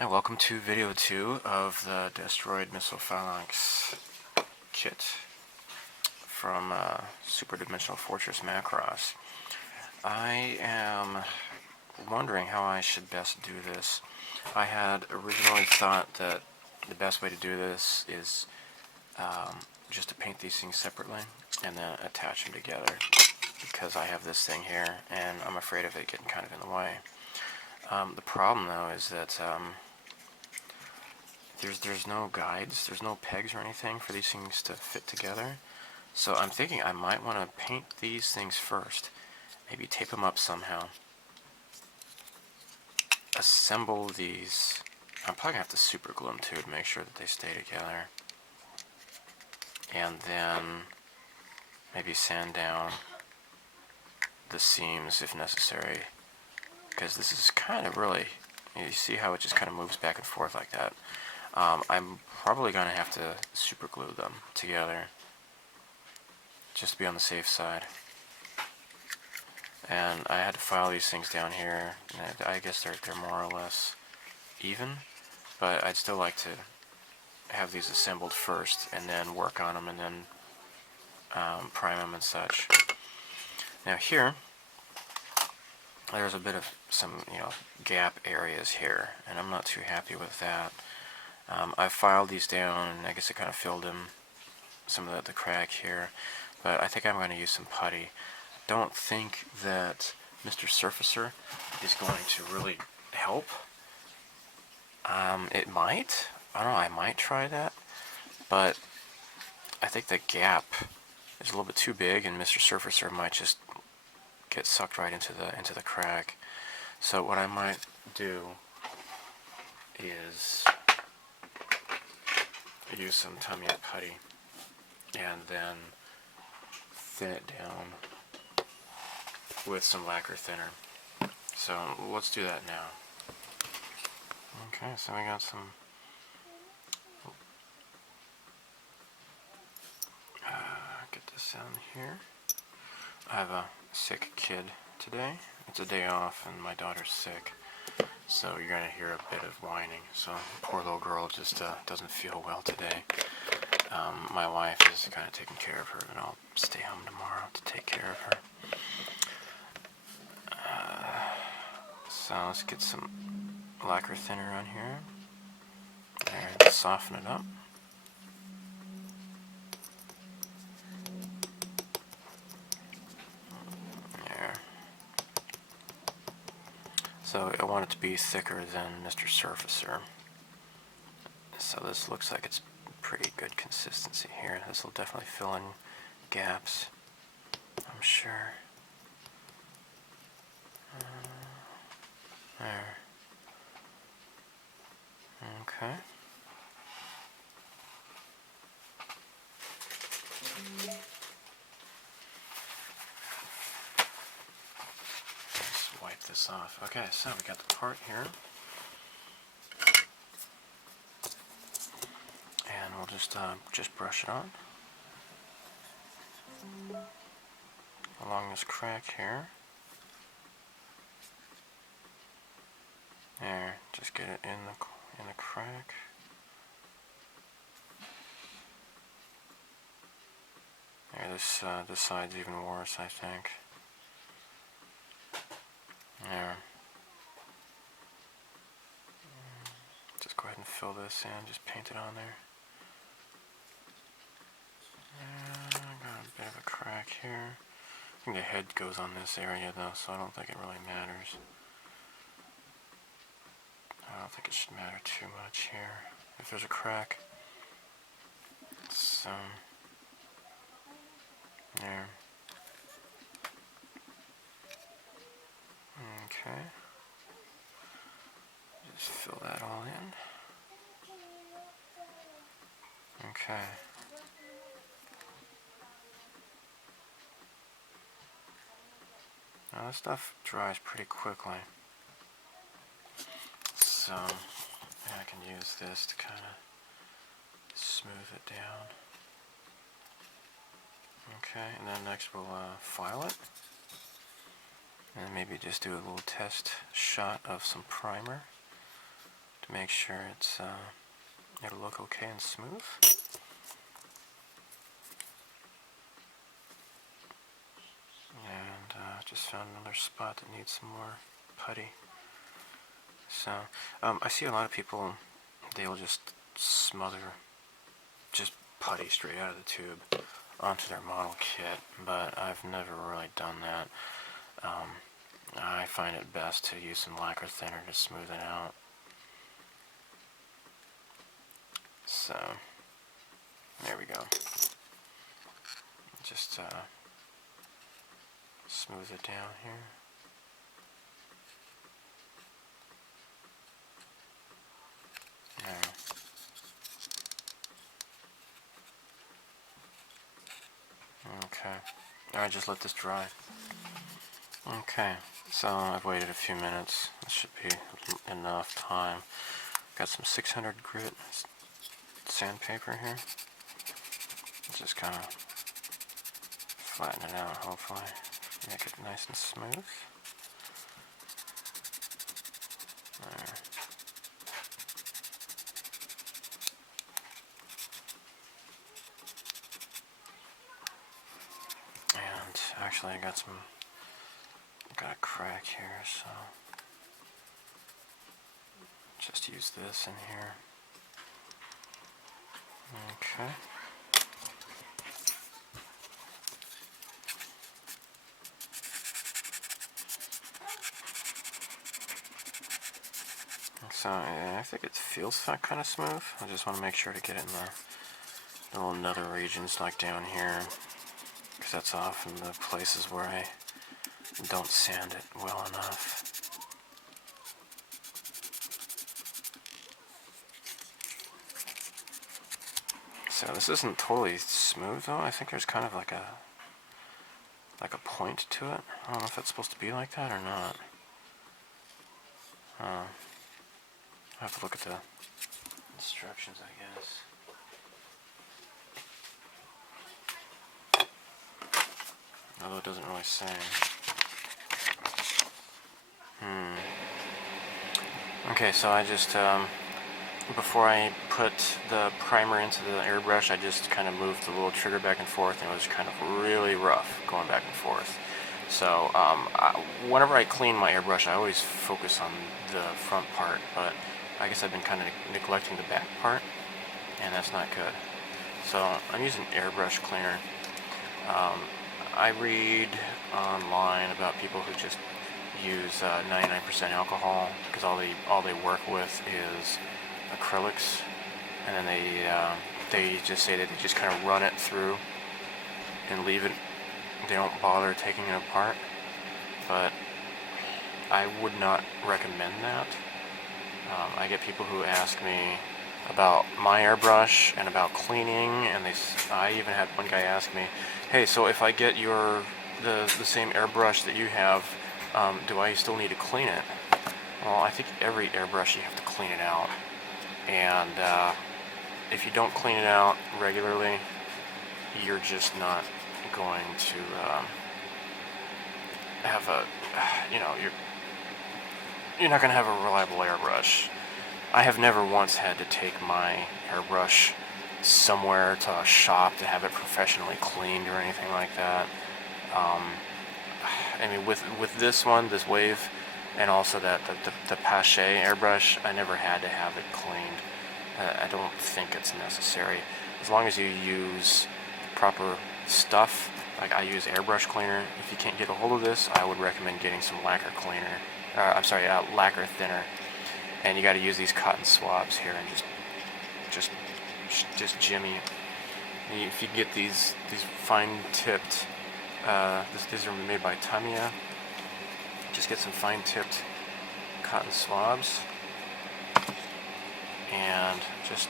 Hi, welcome to video 2 of the Destroid Missile Phalanx kit from Super Dimensional Fortress Macross. I am wondering how I should best do this. I had originally thought that the best way to do this is just to paint these things separately and then attach them together, because I have this thing here and I'm afraid of it getting kind of in the way. The problem though is that there's no guides, there's no pegs or anything for these things to fit together. So I'm thinking I might want to paint these things first, maybe tape them up somehow, assemble these. I'm probably going to have to super glue them too to make sure that they stay together, and then maybe sand down the seams if necessary, because this is kind of really, you see how it just kind of moves back and forth like that. I'm probably going to have to super glue them together just to be on the safe side. And I had to file these things down here, and I guess they're more or less even, but I'd still like to have these assembled first and then work on them and then prime them and such. Now here, there's a bit of some gap areas here, and I'm not too happy with that. I filed these down, and I guess it kind of filled in some of the crack here, but I think I'm going to use some putty. Don't think that Mr. Surfacer is going to really help. It might. I don't know, I might try that, but I think the gap is a little bit too big, and Mr. Surfacer might just get sucked right into the crack. So what I might do is use some Tamiya putty and then thin it down with some lacquer thinner. So let's do that now. Okay, so we got some get this down here. I have a sick kid today. It's a day off and my daughter's sick, so you're going to hear a bit of whining. So poor little girl just doesn't feel well today. My wife is kind of taking care of her, and I'll stay home tomorrow to take care of her. So let's get some lacquer thinner on here and soften it up. There. So I want it to be thicker than Mr. Surfacer. So this looks like it's pretty good consistency here. This will definitely fill in gaps, I'm sure. There. Okay. Let's wipe this off. Okay, so we got the part here. And we'll just brush it on along this crack here. There, just get it in the crack. There, this side's even worse, I think. There. Just go ahead and fill this in. Just paint it on there. I got a bit of a crack here. I think the head goes on this area though, so I don't think it really matters. I don't think it should matter too much here. If there's a crack, so there. Okay. Just fill that all in. Okay. Now this stuff dries pretty quickly, so I can use this to kind of smooth it down. Okay, and then next we'll file it, and maybe just do a little test shot of some primer to make sure it'll look okay and smooth. And just found another spot that needs some more putty. So I see a lot of people, they'll just smother just putty straight out of the tube onto their model kit, but I've never really done that. I find it best to use some lacquer thinner to smooth it out. So there we go. Just smooth it down here. There. Okay. Alright, just let this dry. Okay, so I've waited a few minutes. This should be enough time. Got some 600 grit sandpaper here. Just kind of flatten it out, hopefully. Make it nice and smooth. There. And actually I got a crack here, so just use this in here. Okay. So I think it feels kind of smooth. I just want to make sure to get it in the little nether regions, like down here, because that's often the places where I don't sand it well enough. So this isn't totally smooth though. I think there's kind of like a point to it. I don't know if that's supposed to be like that or not. I have to look at the instructions, I guess. Although it doesn't really say. Okay, so I just, before I put the primer into the airbrush, I just kind of moved the little trigger back and forth, and it was kind of really rough going back and forth. So whenever I clean my airbrush, I always focus on the front part, but I guess I've been kind of neglecting the back part, and that's not good. So I'm using airbrush cleaner. I read online about people who just use 99% alcohol, because all they work with is acrylics, and then they just say that they just kind of run it through and leave it. They don't bother taking it apart, but I would not recommend that. I get people who ask me about my airbrush and about cleaning, and I even had one guy ask me, hey, so if I get the same airbrush that you have, do I still need to clean it? Well, I think every airbrush you have to clean it out, and if you don't clean it out regularly, you're just not going to have you're not going to have a reliable airbrush. I have never once had to take my airbrush somewhere to a shop to have it professionally cleaned or anything like that. I mean, with this one, this Wave, and also the Pache airbrush, I never had to have it cleaned. I don't think it's necessary. As long as you use the proper stuff, like I use airbrush cleaner. If you can't get a hold of this, I would recommend getting some lacquer cleaner. Lacquer thinner. And you got to use these cotton swabs here and just jimmy. If you get these fine-tipped, these are made by Tamiya. Just get some fine-tipped cotton swabs and just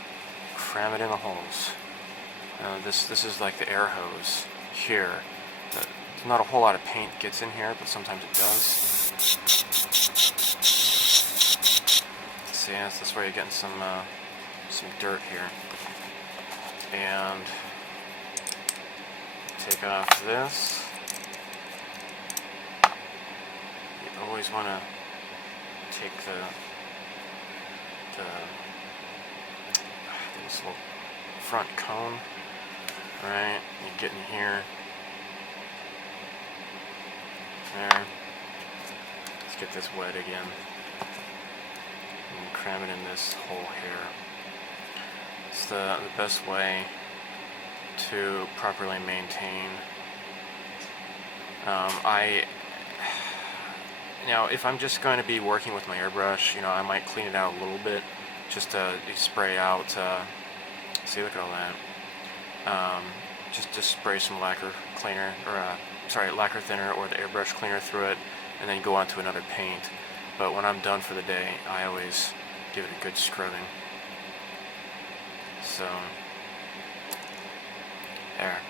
cram it in the holes. This is like the air hose here. Not a whole lot of paint gets in here, but sometimes it does. See, that's where you're getting some dirt here. And take off this. You always want to take the this little front cone. Right, you get in here. There. Let's get this wet again. And cram it in this hole here. It's the best way to properly maintain. Now, if I'm just going to be working with my airbrush, you know, I might clean it out a little bit, just to spray out. See, look at all that. Just spray some lacquer cleaner, or lacquer thinner, or the airbrush cleaner through it, and then go on to another paint. But when I'm done for the day, I always give it a good scrubbing. So there,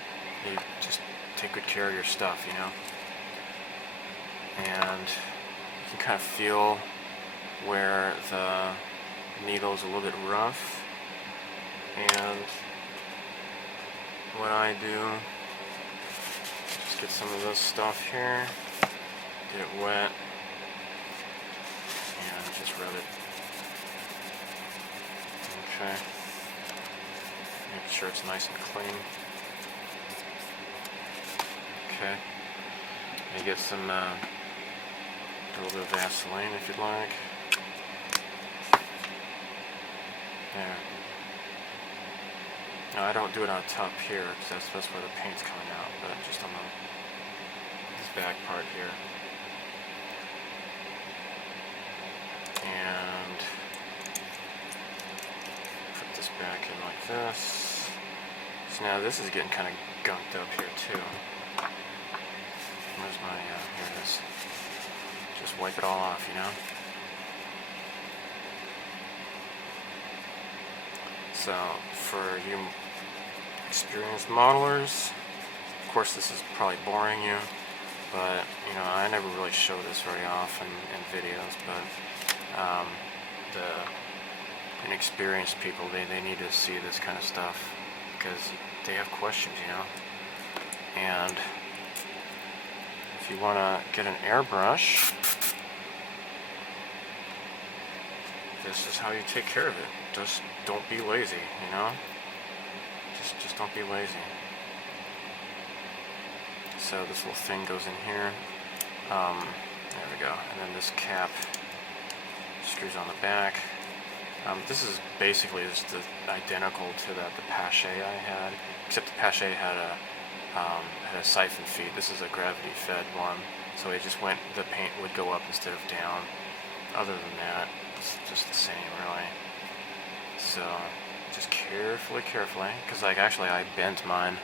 you just take good care of your stuff, you know. And you can kind of feel where the needle is a little bit rough. And what I do, just get some of this stuff here, get it wet, and just rub it. Okay. Make sure it's nice and clean. Okay. You get some, a little bit of Vaseline if you'd like. There. Now I don't do it on top here because that's where the paint's coming out, but just on this back part here. And put this back in like this. So now this is getting kind of gunked up here too. Where's my, here it is. Just wipe it all off, you know? So, for you experienced modelers, of course this is probably boring you, but, you know, I never really show this very often in videos, but the inexperienced people, they need to see this kind of stuff, because they have questions, you know? And if you want to get an airbrush, this is how you take care of it. Just don't be lazy, you know? Just don't be lazy. So this little thing goes in here. There we go. And then this cap screws on the back. This is basically just identical to the Pache I had, except the Pache had a siphon feed. This is a gravity fed one, so it just went, the paint would go up instead of down. Other than that, it's just the same, really. So just carefully, because like actually I bent mine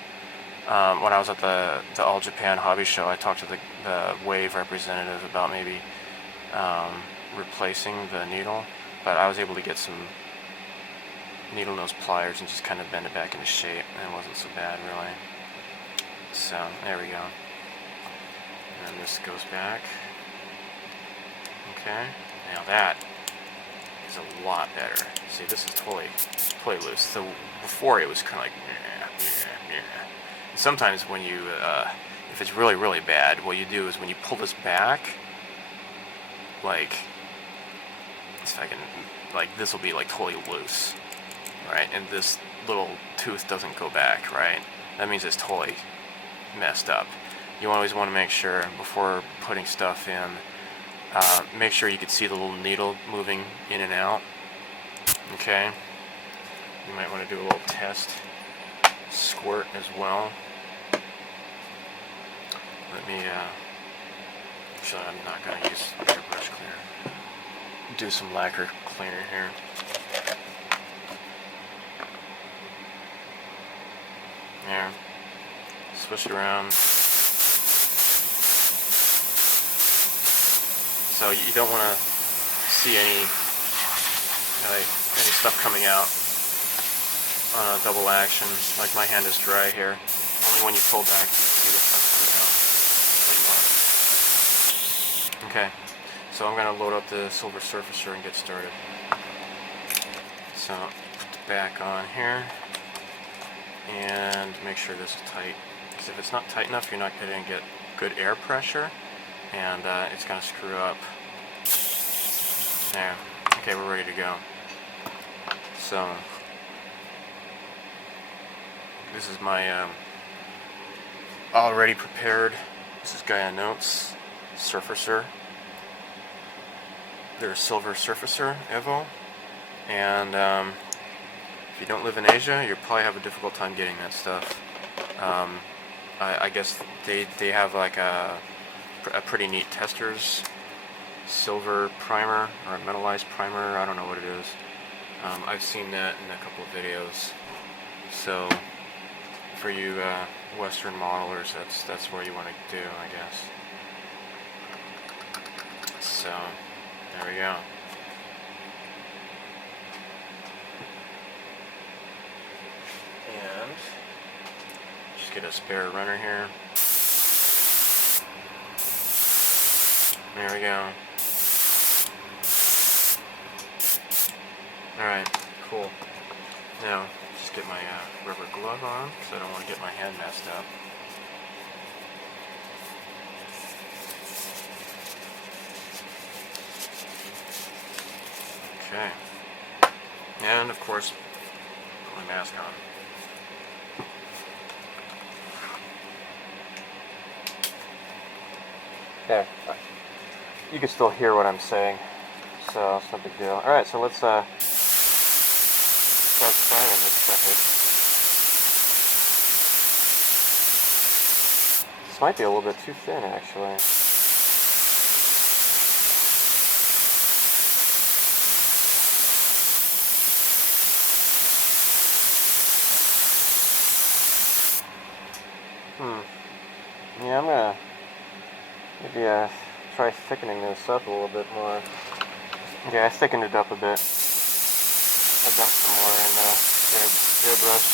when I was at the All Japan Hobby Show. I talked to the Wave representative about maybe replacing the needle, but I was able to get some needle nose pliers and just kind of bend it back into shape, and it wasn't so bad, really. So there we go. And then this goes back. Okay, now that is a lot better. See, this is totally loose. So before it was kind of like, and sometimes when you, if it's really bad, what you do is when you pull this back, like, if I can, like, this will be like totally loose, right? And this little tooth doesn't go back, right? That means it's totally messed up. You always want to make sure before putting stuff in, make sure you can see the little needle moving in and out. Okay, you might want to do a little test squirt as well. Let me, actually I'm not going to use airbrush cleaner. Do some lacquer cleaner here. There, switch it around. So you don't want to see any stuff coming out on a double action. Like my hand is dry here. Only when you pull back you see the stuff coming out. Okay, so I'm going to load up the silver surfacer and get started. So put the back on here and make sure this is tight. Because if it's not tight enough, you're not going to get good air pressure, and it's going to screw up. There. Okay, we're ready to go. So this is my already prepared. This is Gaia Notes Surfacer. They're a silver surfacer Evo, and if you don't live in Asia, you'll probably have a difficult time getting that stuff. I guess they have like a pretty neat tester's silver primer or a metallized primer. I don't know what it is. I've seen that in a couple of videos. So for you Western modelers, that's where you want to do, I guess. So there we go. And just get a spare runner here. There we go. Alright, cool. Now, just get my rubber glove on, because I don't want to get my hand messed up. Okay. And, of course, put my mask on. There. You can still hear what I'm saying, so it's no big deal. Alright, so let's start priming this sucker. This might be a little bit too thin, actually. Yeah, I'm gonna maybe try thickening this up a little bit more. Yeah, I thickened it up a bit. I dumped some more in the airbrush.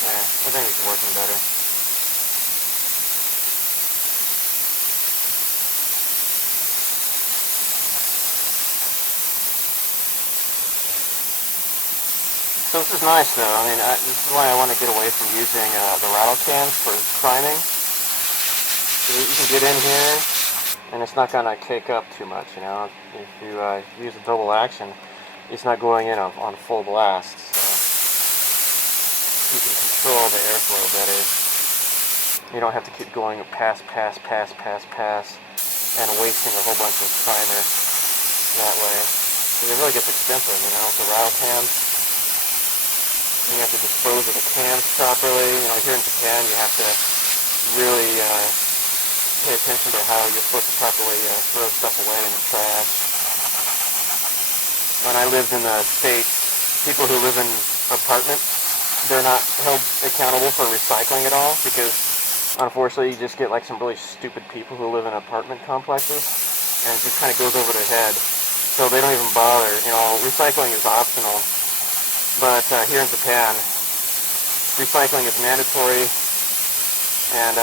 Yeah, I think it's working better. So this is nice though. I mean, this is why I want to get away from using the rattle cans for priming. So you can get in here, and it's not going to cake up too much, you know. If you use a double action, it's not going in on full blast. So you can control the airflow better. You don't have to keep going pass, and wasting a whole bunch of primer that way. Because it really gets expensive, you know, with the rattle cans. You have to dispose of the cans properly. You know, here in Japan, you have to really pay attention to how you're supposed to properly throw stuff away in the trash. When I lived in the States, people who live in apartments, they're not held accountable for recycling at all, because unfortunately you just get like some really stupid people who live in apartment complexes, and it just kind of goes over their head. So they don't even bother. You know, recycling is optional. But here in Japan, recycling is mandatory, and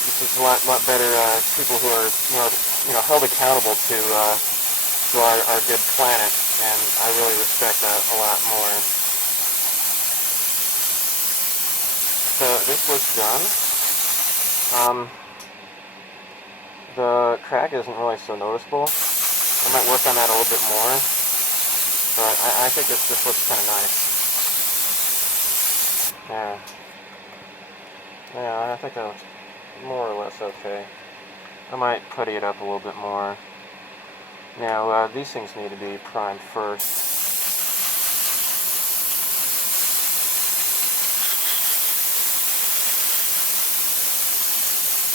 it's just a lot better people who are you know held accountable to our good planet, and I really respect that a lot more. So this looks done. The crack isn't really so noticeable. I might work on that a little bit more, but I think this looks kind of nice. Yeah, I think that looks more or less okay. I might putty it up a little bit more. Now, these things need to be primed first.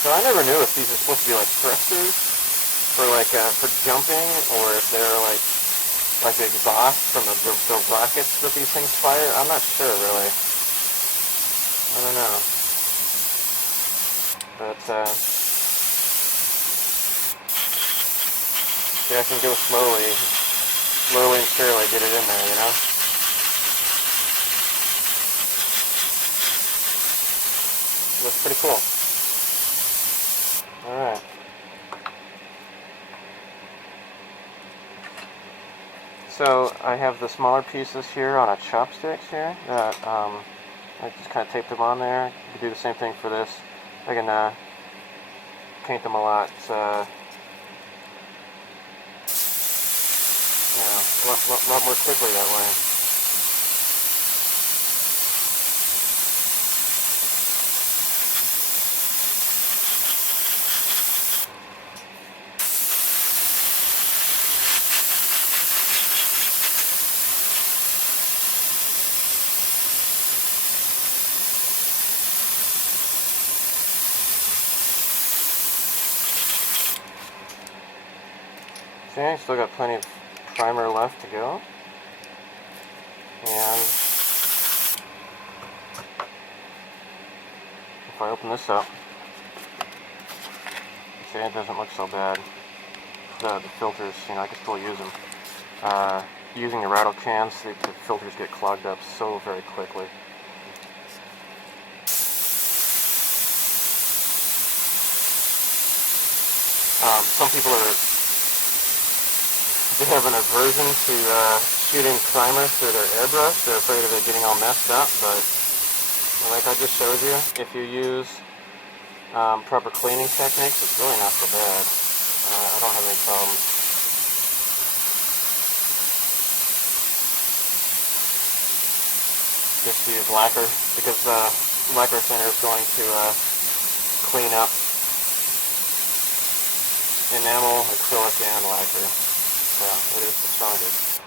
So I never knew if these are supposed to be like thrusters for for jumping, or if they're like the exhaust from the rockets that these things fire. I'm not sure really. I don't know. But see, I can go slowly and surely get it in there, you know. Looks pretty cool. All right. So I have the smaller pieces here on a chopsticks here that I just kind of taped them on there. You can do the same thing for this. I can paint them a lot, you know, a lot more quickly that way. Okay, still got plenty of primer left to go. And if I open this up, see, it doesn't look so bad. The filters, you know, I can still use them. Using the rattle cans, the filters get clogged up so very quickly. Some people they have an aversion to shooting primer through their airbrush. They're afraid of it getting all messed up, but like I just showed you, if you use proper cleaning techniques, it's really not so bad. I don't have any problems. Just use lacquer, because lacquer thinner is going to clean up enamel, acrylic, and lacquer. So it is the strongest.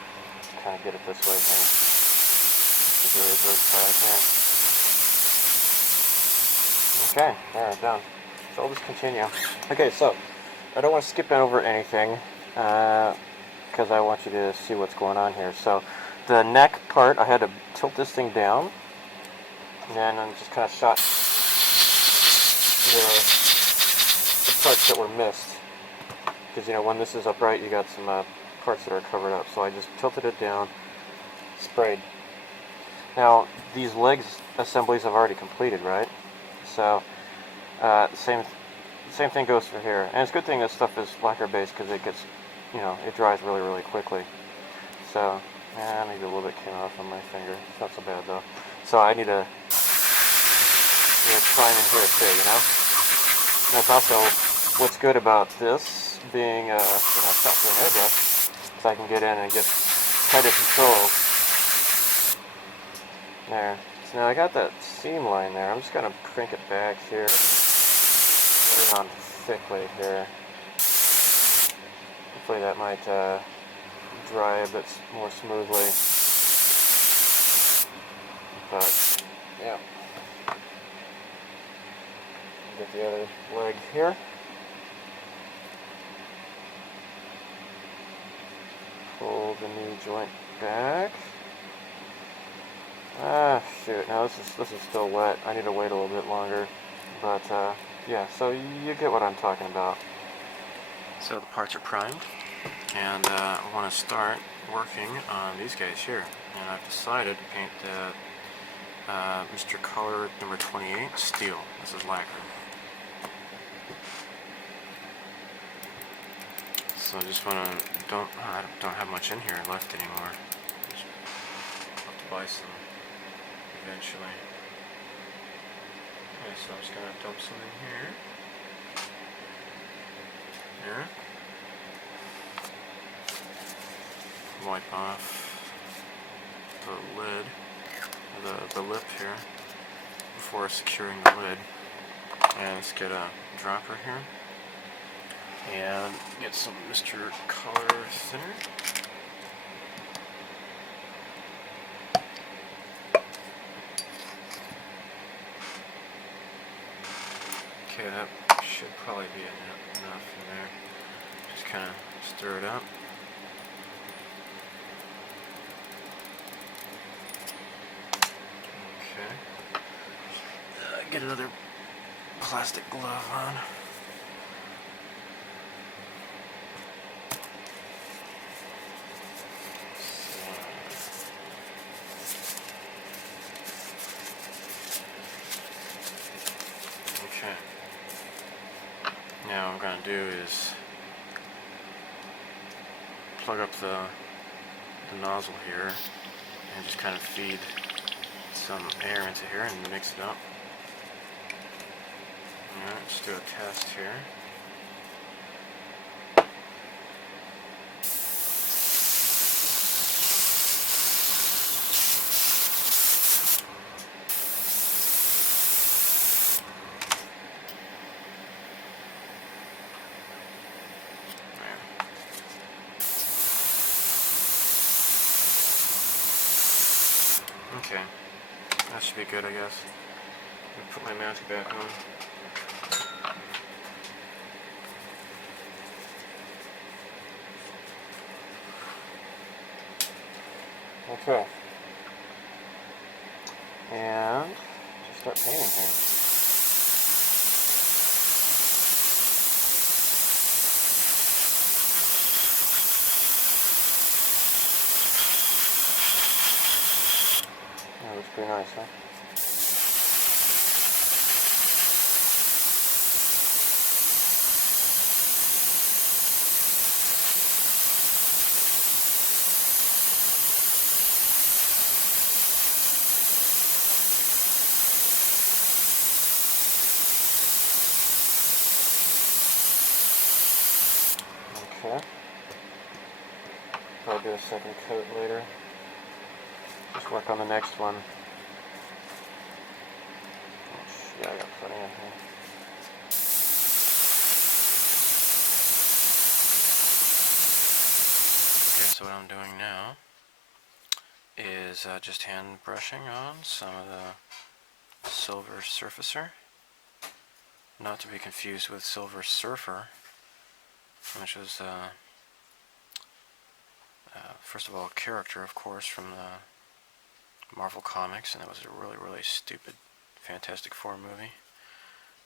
Kind of get it this way here. It's the reverse side here. Okay, there, done. So I'll just continue. Okay, so I don't want to skip over anything because I want you to see what's going on here. So the neck part, I had to tilt this thing down, and then I just kind of shot the parts that were missed. Because, you know, when this is upright, you got some parts that are covered up. So I just tilted it down, sprayed. Now, these legs assemblies I've already completed, right? So, same thing goes for here. And it's a good thing this stuff is lacquer based because it gets, you know, it dries really, really quickly. So, maybe a little bit came off on my finger. It's not so bad though. So I need to prime in here too, you know? That's also what's good about this being, you know, shot through an airbrush, is I can get in and get tighter control. There. So now I got that seam line there. I'm just going to crank it back here. Put it on thickly here. Hopefully that might dry a bit more smoothly. But, yeah. Get the other leg here. Pull the knee joint back. Ah, shoot. Now this is still wet. I need to wait a little bit longer. But, yeah, so you get what I'm talking about. So the parts are primed, and I want to start working on these guys here. And I've decided to paint the Mr. Color number 28 steel. This is lacquer. So I just want to, I don't have much in here left anymore. Just have to buy some eventually. Okay, so I'm just going to dump some in here. Here. Wipe off the lid, the lip here, before securing the lid. And let's get a dropper here. And get some Mr. Color thinner. Okay, that should probably be enough in there. Just kind of stir it up. Okay. Get another plastic glove on. Now what I'm going to do is plug up the nozzle here and just kind of feed some air into here and mix it up. Alright, let's do a test here. Okay, that should be good, I guess. I'll put my mask back on. Okay. And just start painting here. That looks pretty nice, huh? Okay. I'll do a second coat later. Just work on the next one. Yeah, I got plenty in here. Okay, so what I'm doing now is just hand brushing on some of the silver surfacer. Not to be confused with Silver Surfer, which was, first of all, a character, of course, from the Marvel Comics, and that was a really, really stupid Fantastic Four movie.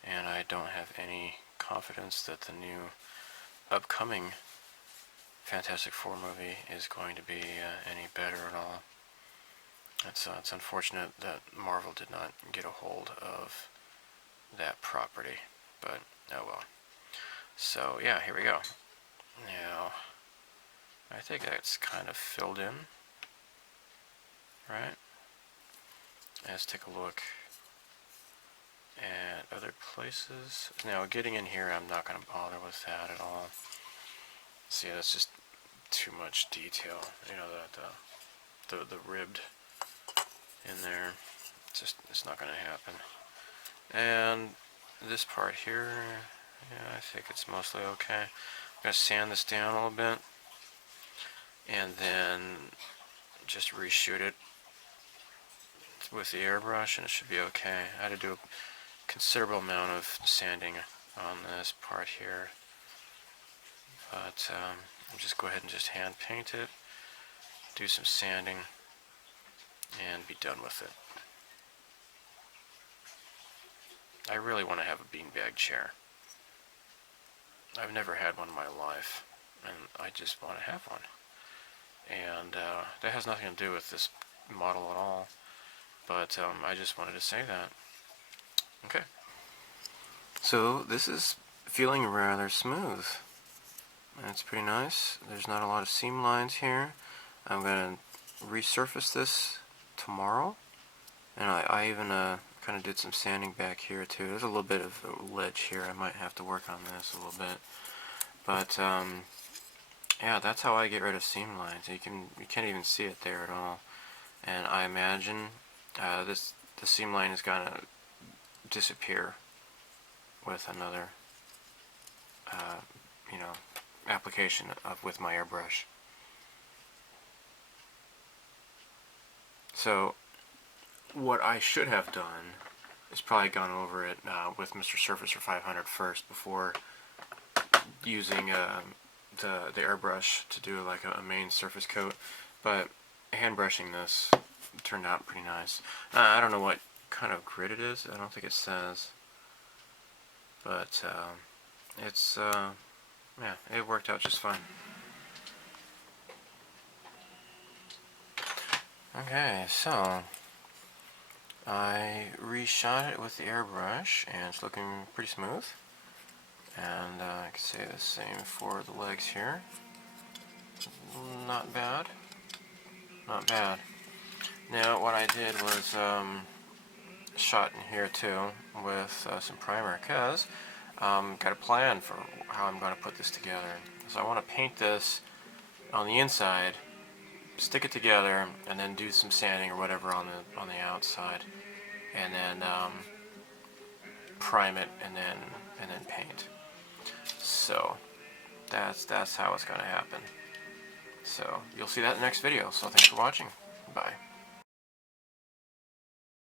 And I don't have any confidence that the new upcoming Fantastic Four movie is going to be any better at all. It's unfortunate that Marvel did not get a hold of that property, but oh well. So yeah, here we go. Now, I think that's kind of filled in, right? Let's take a look at other places. Now, getting in here, I'm not going to bother with that at all. See, that's just too much detail. You know, the ribbed in there. It's not going to happen. And this part here, yeah, I think it's mostly okay. I'm going to sand this down a little bit and then just reshoot it with the airbrush and it should be okay. I had to do a considerable amount of sanding on this part here, but I'll just go ahead and just hand paint it, do some sanding, and be done with it. I really want to have a beanbag chair. I've never had one in my life, and I just want to have one. And that has nothing to do with this model at all, but I just wanted to say that. Okay. So this is feeling rather smooth. It's pretty nice. There's not a lot of seam lines here. I'm going to resurface this tomorrow, and I even kind of did some sanding back here too. There's a little bit of a ledge here. I might have to work on this a little bit, but yeah, that's how I get rid of seam lines. You can't even see it there at all, and I imagine the seam line is gonna disappear with another you know, application with my airbrush. So what I should have done is probably gone over it with Mr. Surfacer 500 first before using the airbrush to do like a main surface coat, but hand brushing this turned out pretty nice. I don't know what kind of grit it is. I don't think it says, but it's yeah, it worked out just fine. Okay, so I reshot it with the airbrush and it's looking pretty smooth, and I can say the same for the legs here. Not bad, not bad. Now what I did was shot in here too with some primer, because got a plan for how I'm going to put this together. So I want to paint this on the inside, stick it together, and then do some sanding or whatever on the outside, and then prime it, and then paint. So that's how it's going to happen. So you'll see that in the next video. So thanks for watching. Bye.